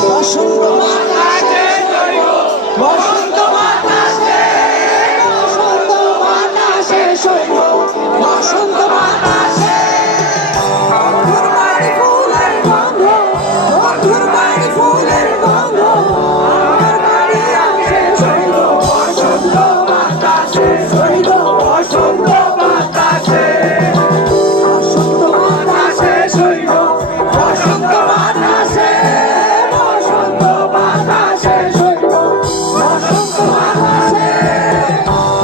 বসন্ত বাতাসে বসন্ত বাতাসে বসন্ত বাতাসে সইব বসন্ত বাতাসে বন্ধুর বাড়ি ফুলের গন্ধ বন্ধুর বাড়ি ফুলের গন্ধ আমার বাড়ি আসে সইব বসন্ত বাতাসে সইব বসন্ত বাতাসে বসন্ত বাতাসে সইব বসন্ত বাতাসে বসন্ত বাতাসে সইব বসন্ত বাতাসে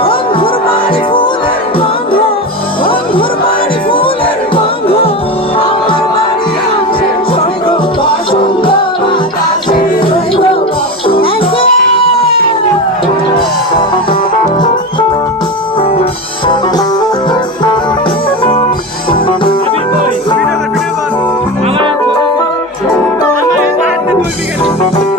বন্ধুর বাড়ি ফুলের গন্ধ বন্ধুর বাড়ি ফুলের গন্ধ আমার বাড়ি আসে সইব বসন্ত বাতাসে সইব আমার